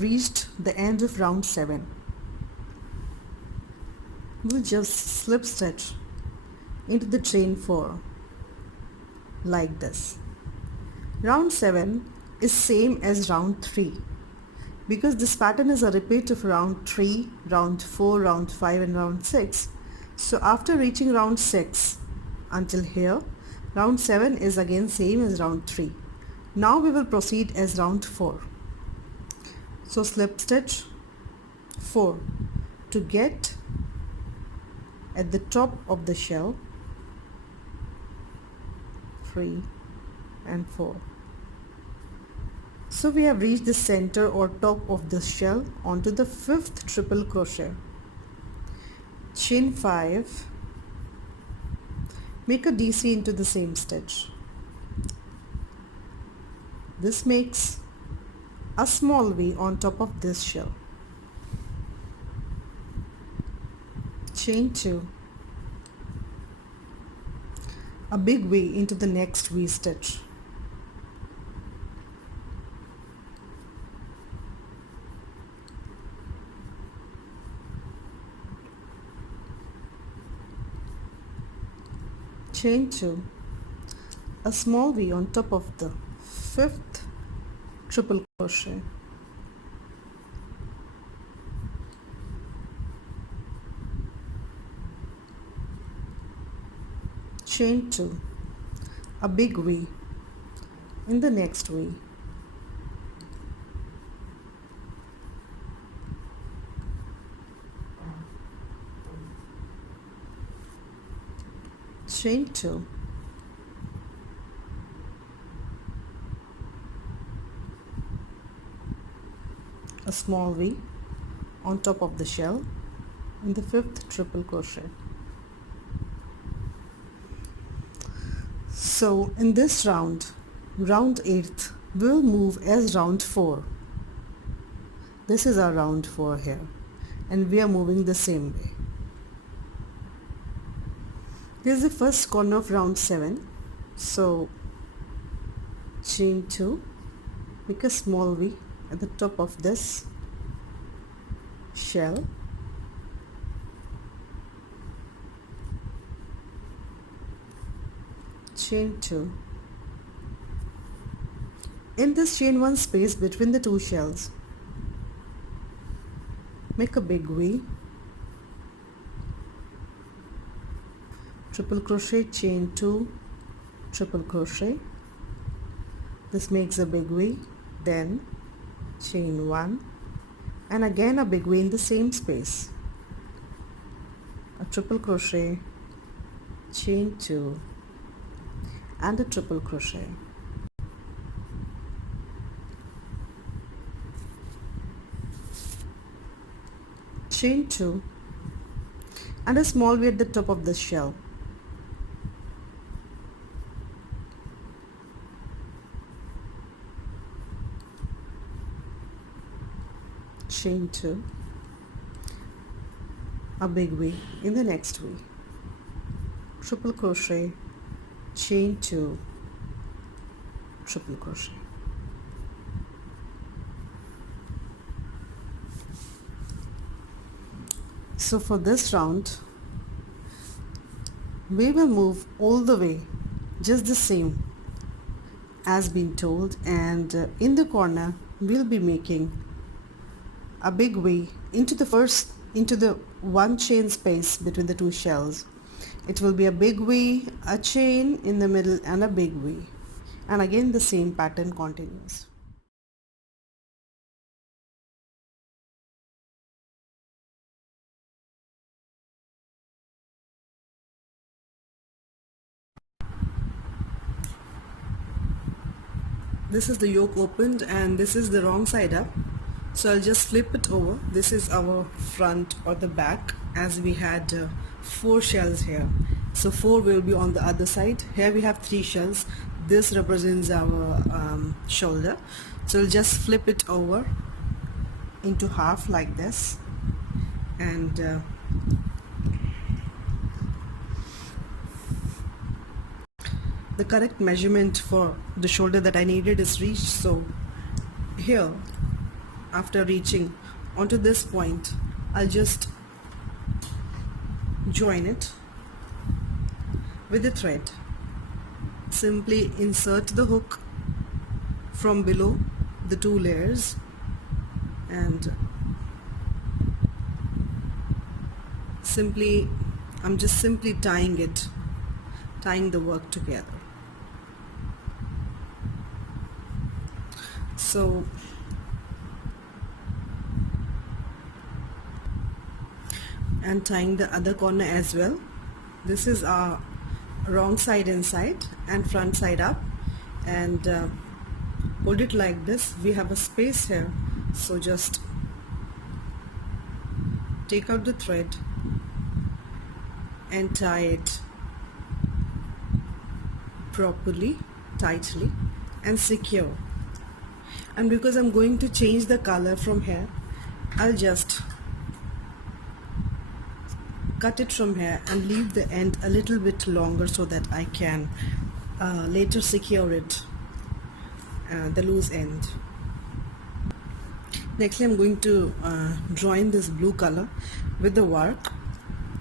have reached the end of round 7. We'll just slip stitch into the chain 4 like this. Round 7 is same as round 3 because this pattern is a repeat of round 3, round 4, round 5 and round 6. So after reaching round 6 until here, round 7 is again same as round 3. Now we will proceed as round 4. So slip stitch 4 to get at the top of the shell, 3 and 4. So we have reached the center or top of the shell onto the 5th triple crochet. Chain 5, make a DC into the same stitch. This makes a small V on top of this shell. Chain 2, a big V into the next V stitch. Chain 2, a small V on top of the 5th triple crochet. Chain 2, a big V in the next V. Chain 2, a small V on top of the shell in the 5th triple crochet. So in this round, round 8th, we'll move as round 4. This is our round 4 here, and we are moving the same way. This is the first corner of round 7. So chain 2, make a small V at the top of this shell. Chain 2. In this chain 1 space between the two shells, make a big V, triple crochet, chain 2, triple crochet. This makes a big V, then chain 1 and again a big V in the same space, a triple crochet, chain 2 and a triple crochet. Chain 2 and a small V at the top of the shell. Chain 2, a big V in the next V, triple crochet, chain 2, triple crochet. So for this round, we will move all the way just the same as been told, and in the corner we'll be making a big V into the one chain space between the two shells. It will be a big V, a chain in the middle and a big V, and again the same pattern continues. This is the yoke opened and this is the wrong side up. So I'll just flip it over. This is our front or the back, as we had 4 shells here. So 4 will be on the other side. Here we have 3 shells. This represents our shoulder. So I'll just flip it over into half like this, and the correct measurement for the shoulder that I needed is reached. So here after reaching onto this point, I'll just join it with the thread. Simply insert the hook from below the two layers and I'm just simply tying the work together. So and tying the other corner as well. This is our wrong side inside and front side up, and hold it like this. We have a space here, so just take out the thread and tie it properly, tightly and secure. And because I'm going to change the color from here, I'll just cut it from here and leave the end a little bit longer so that I can later secure it, the loose end. Nextly, I'm going to join this blue color with the work.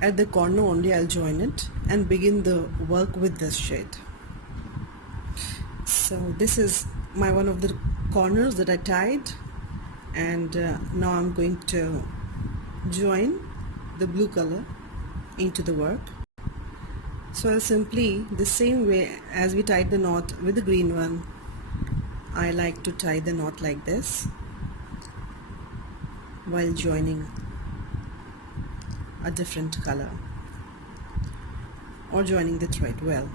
At the corner only I'll join it and begin the work with this shade. So this is one of the corners that I tied, and now I'm going to join the blue color into the work. So I'll simply, the same way as we tied the knot with the green one, I like to tie the knot like this while joining a different color or joining the thread well.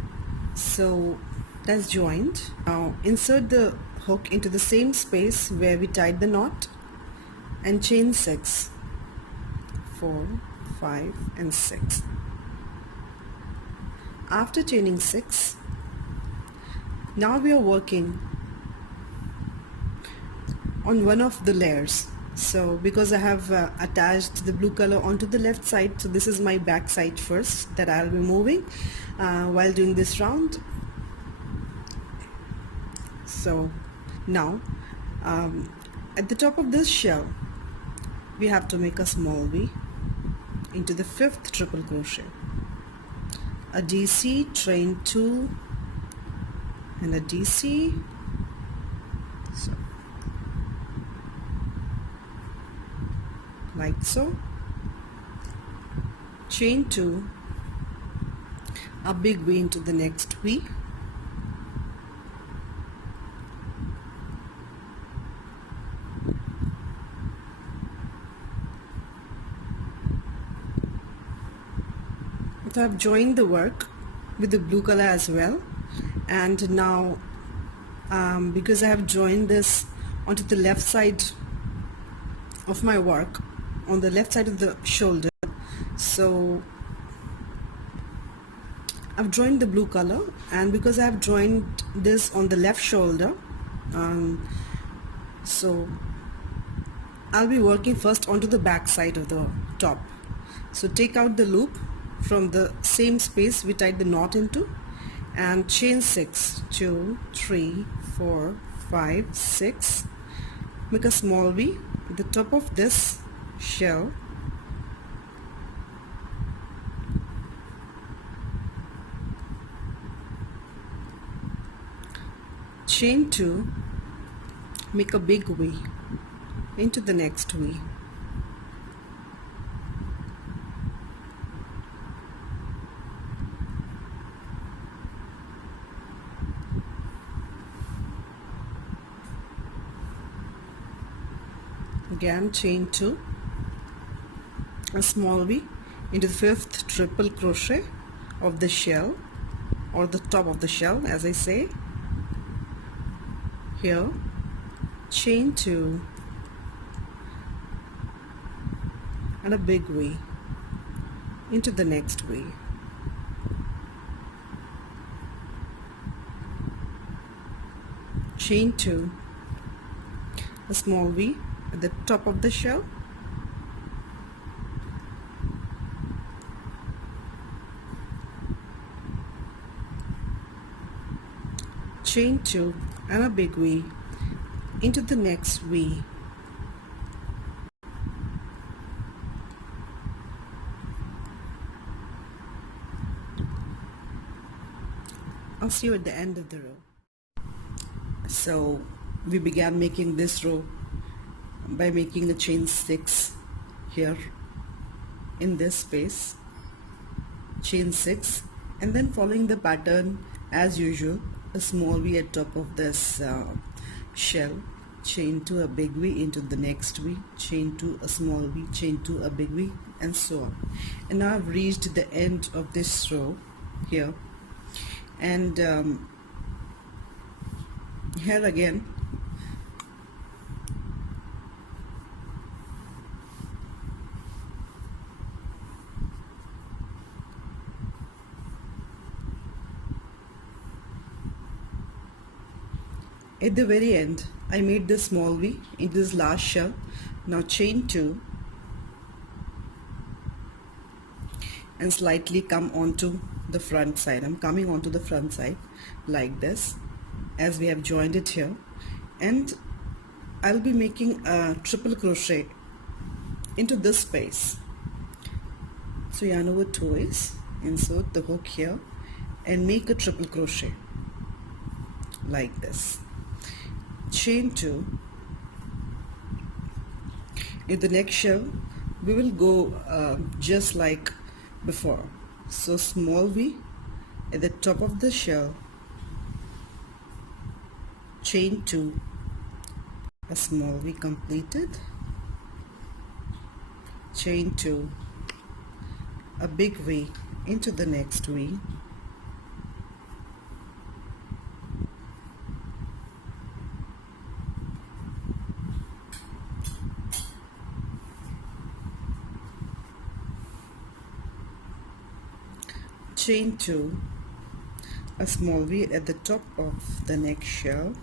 So that's joined. Now insert the hook into the same space where we tied the knot and chain 6, 4, 5 and 6. After chaining 6, now we are working on one of the layers. So because I have attached the blue color onto the left side, so this is my back side first that I'll be moving while doing this round. So now at the top of this shell we have to make a small V into the 5th triple crochet, a DC, chain 2 and a DC. So like so, chain 2, a big V into the next V, so I've joined the work with the blue color as well, and now because I have joined this onto the left side of my work, on the left side of the shoulder, so I've joined the blue color, and because I have joined this on the left shoulder, so I'll be working first onto the back side of the top. So take out the loop from the same space we tied the knot into and chain 6, 2, 3, 4, 5, 6, make a small V at the top of this shell, chain 2, make a big V into the next V, again chain 2, a small V into the 5th triple crochet of the shell, or the top of the shell as I say. Here chain 2 and a big V into the next V, chain 2, a small V at the top of the shell, chain 2 and a big V into the next V, I'll see you at the end of the row. So we began making this row by making a chain 6 here in this space, chain 6, and then following the pattern as usual, a small V at top of this shell, chain 2, a big V into the next V, chain 2, a small V, chain 2, a big V, and so on. And now I've reached the end of this row here, and here again at the very end I made this small V in this last shell. Now chain 2 and slightly come onto the front side. I'm coming onto the front side like this as we have joined it here, and I'll be making a triple crochet into this space. So yarn over twice, insert the hook here and make a triple crochet like this. Chain 2. In the next shell we will go just like before. So small V at the top of the shell, chain 2, a small V completed, chain 2, a big V into the next V, chain 2, a small V at the top of the next shell,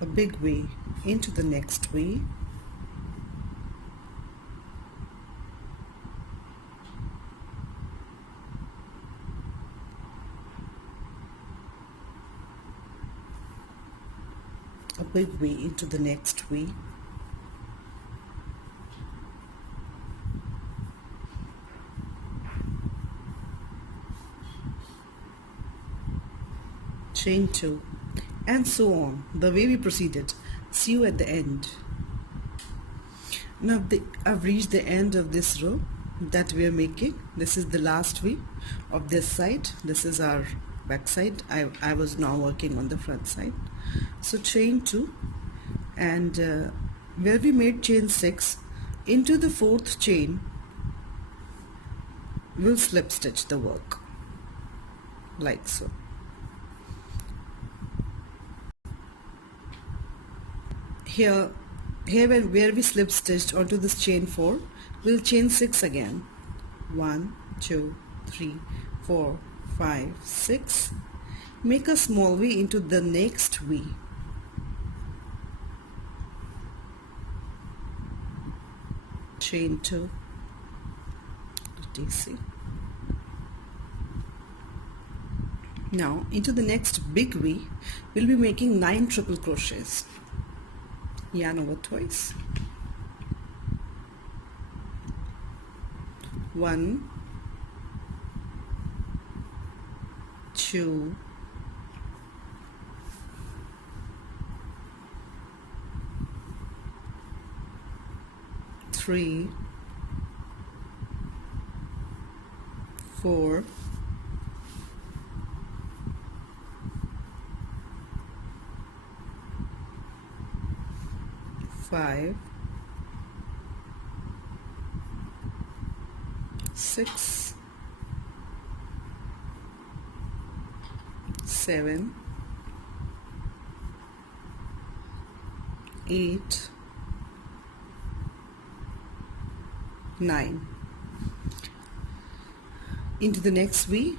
a big V into the next V, a big V into the next V, chain 2, and so on, the way we proceeded. See you at the end. Now I've reached the end of this row that we are making. This is the last V of this side. This is our back side. I was now working on the front side. So chain 2, and where we made chain 6, into the 4th chain we'll slip stitch the work like so. Here where we slip stitched onto this chain 4, we'll chain 6 again. 1, 2, 3, 4, 5, 6. Make a small V into the next V. Chain 2, DC. Now into the next big V, we'll be making 9 triple crochets. Yarn over twice. 1, 2, 3, 4, 5, 6, 7, 8, 9. Into the next V,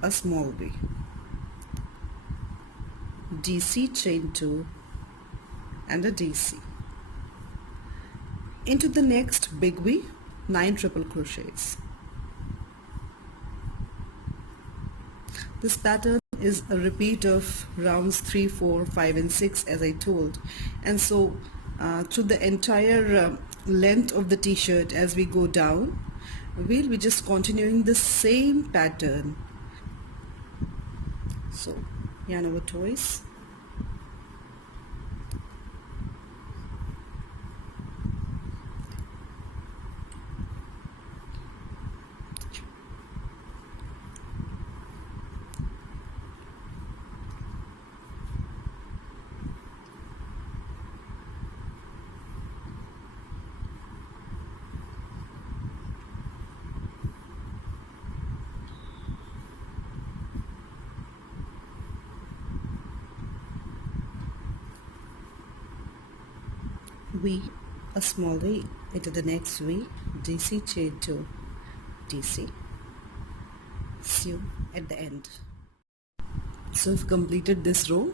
a small V. DC, chain 2, and a DC. Into the next big V, 9 triple crochets. This pattern is a repeat of rounds 3, 4, 5 and 6 as I told, and so through the entire length of the t-shirt as we go down, we'll be just continuing the same pattern. So yarn over twice, V, a small V into the next V, DC, chain 2, DC, sew at the end. So we've completed this row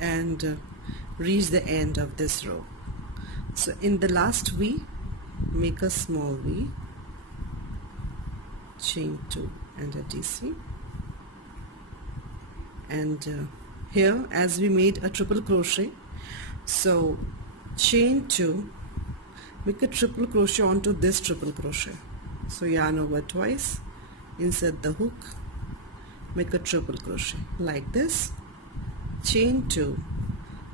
and reached the end of this row. So in the last V, make a small V, chain 2 and a DC, and here as we made a triple crochet, so chain 2, make a triple crochet onto this triple crochet. So yarn over twice, insert the hook, make a triple crochet like this, chain 2,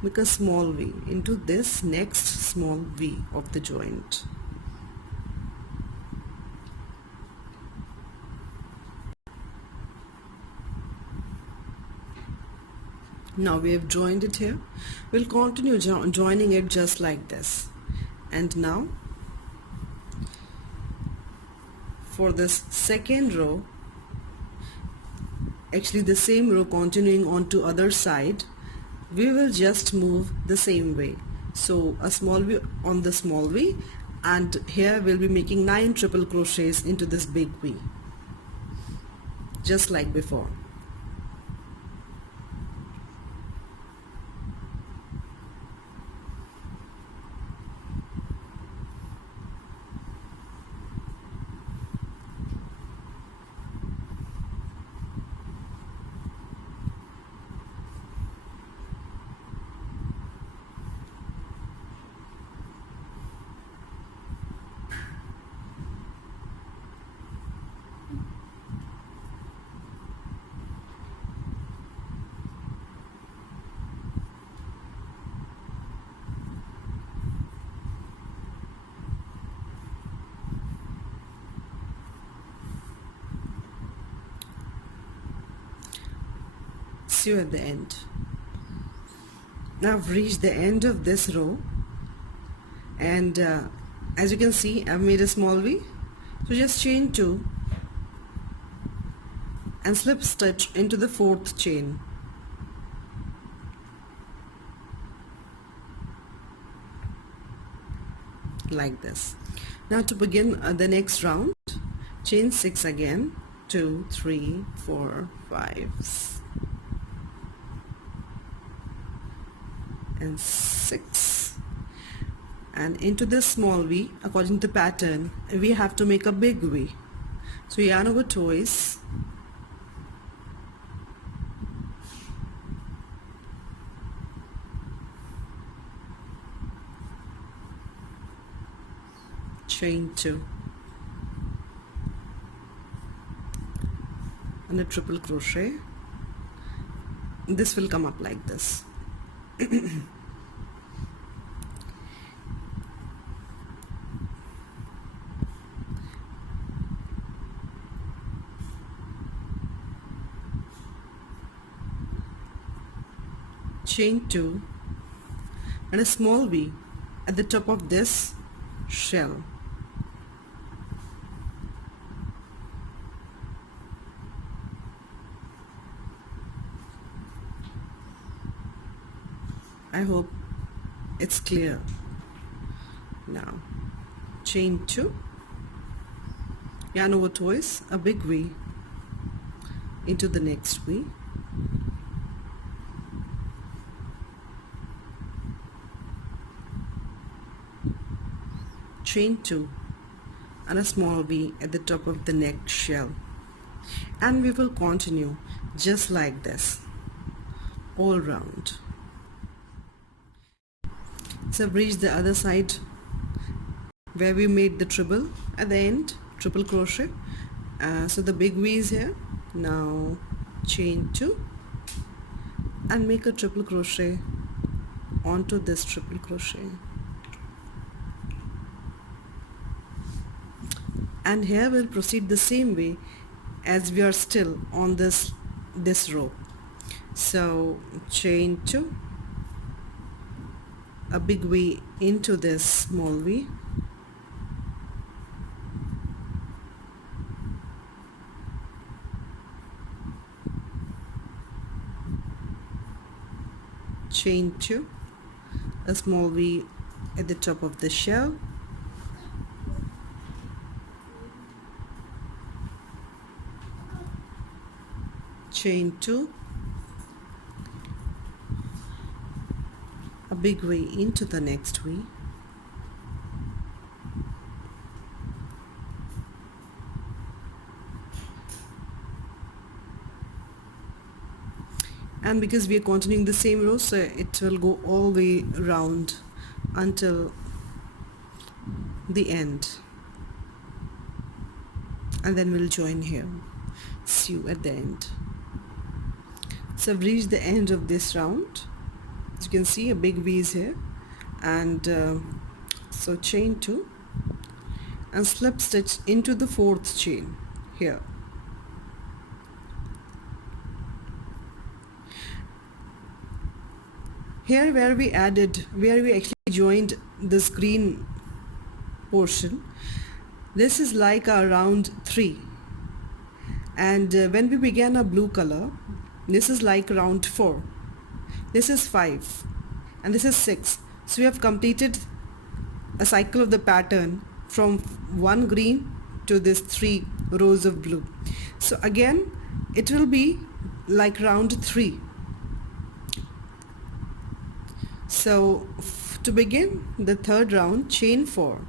make a small V into this next small V of the joint. Now we have joined it here. We'll continue joining it just like this. And now for this second row, actually the same row continuing on to other side, we will just move the same way. So a small V on the small V, and here we'll be making 9 triple crochets into this big V, just like before. Sew at the end. Now I've reached the end of this row, and as you can see, I've made a small V. So just chain 2 and slip stitch into the 4th chain. Like this. Now to begin the next round, chain 6 again, 2, 3, 4, 5, and 6, and into this small V, according to the pattern, we have to make a big V. So yarn over twice, chain 2 and a triple crochet. This will come up like this. Chain 2 and a small V at the top of this shell. I hope it's clear. Now chain 2, yarn over twice, a big V into the next V, chain 2 and a small V at the top of the next shell, and we will continue just like this. all round. So I've reached the other side where we made the treble at the end, triple crochet. So the big V is here. Now chain 2 and make a triple crochet onto this triple crochet. And here we'll proceed the same way as we are still on this row. So chain 2, a big V into this small V, chain 2, a small V at the top of the shell, chain 2, a big V into the next V, and because we are continuing the same row, so it will go all the way round until the end, and then we'll join here. See you at the end. So I've reached the end of this round. As you can see, a big V is here, and so chain 2 and slip stitch into the 4th chain here. Here where we actually joined this green portion, this is like a round 3, and when we began a blue color, this is like round 4, this is 5, and this is 6. So we have completed a cycle of the pattern from 1 green to this 3 rows of blue. So again it will be like round 3. So to begin the 3rd round, chain 4,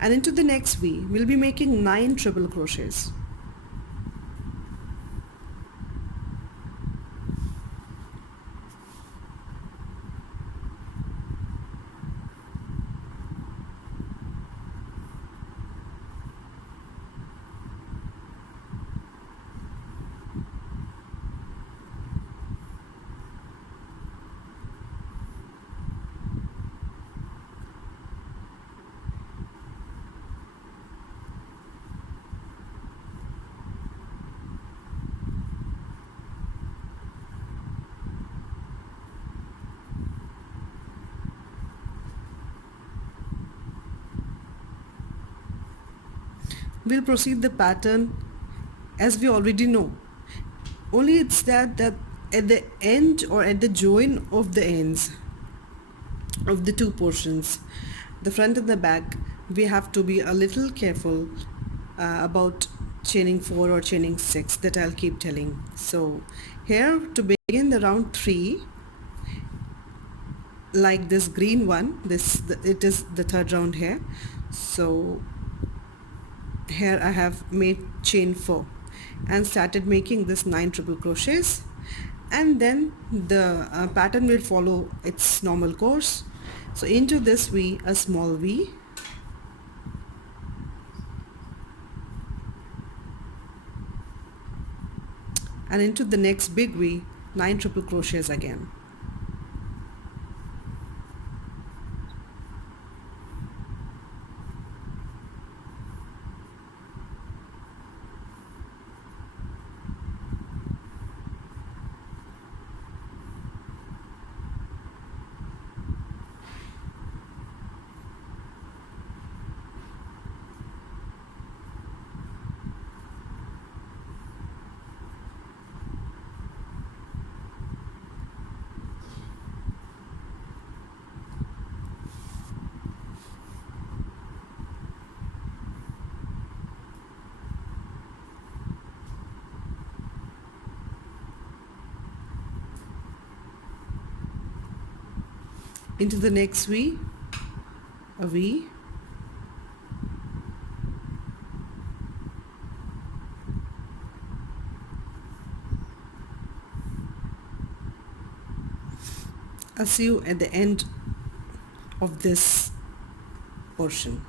and into the next V we'll be making 9 triple crochets. We'll proceed the pattern as we already know, only it's that at the end or at the join of the ends of the 2 portions, the front and the back, we have to be a little careful about chaining 4 or chaining 6, that I'll keep telling. So here to begin the round 3, like this green one, it is the 3rd round here. So here I have made chain 4 and started making this 9 triple crochets, and then the pattern will follow its normal course. So into this V, a small V, and into the next big V, 9 triple crochets again. Into the next V, a V, I'll see you at the end of this portion.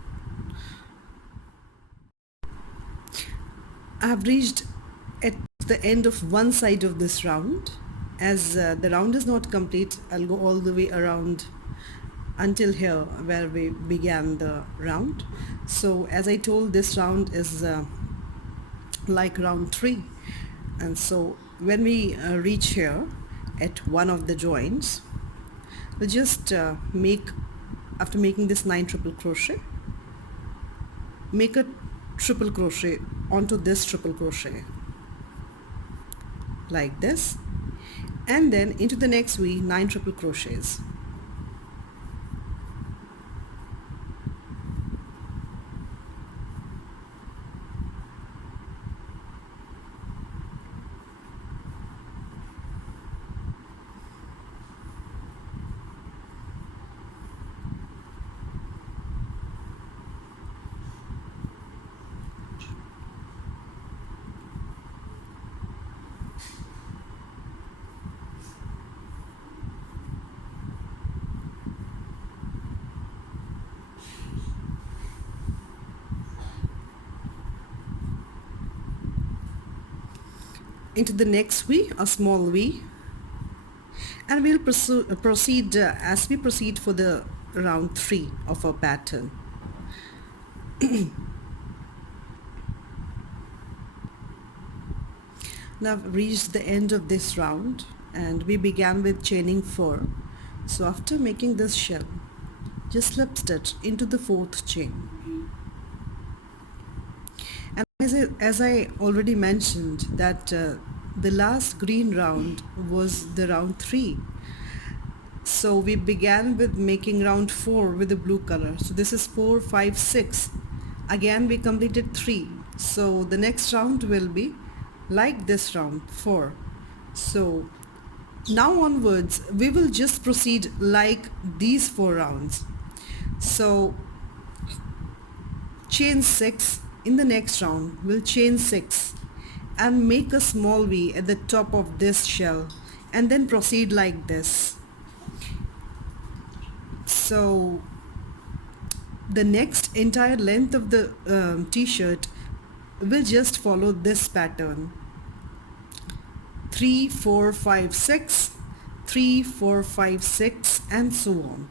I have reached at the end of one side of this round. As the round is not complete, I'll go all the way around until here where we began the round. So as I told, this round is like round 3, and so when we reach here at one of the joints, we'll just after making this 9 triple crochet, make a triple crochet onto this triple crochet like this, and then into the next V 9 triple crochets. Into the next V, a small V, and we'll proceed as we proceed for the round 3 of our pattern. Now I've reached the end of this round, and we began with chaining 4. So after making this shell, just slip stitch into the 4th chain. And as I already mentioned that the last green round was the round 3. So we began with making round 4 with the blue color. So this is 4, 5, 6. Again we completed 3. So the next round will be like this round 4. So now onwards we will just proceed like these 4 rounds. So chain 6. In the next round, we'll chain 6 and make a small V at the top of this shell, and then proceed like this. So the next entire length of the t-shirt will just follow this pattern. 3, 4, 5, 6, 3, 4, 5, 6, and so on.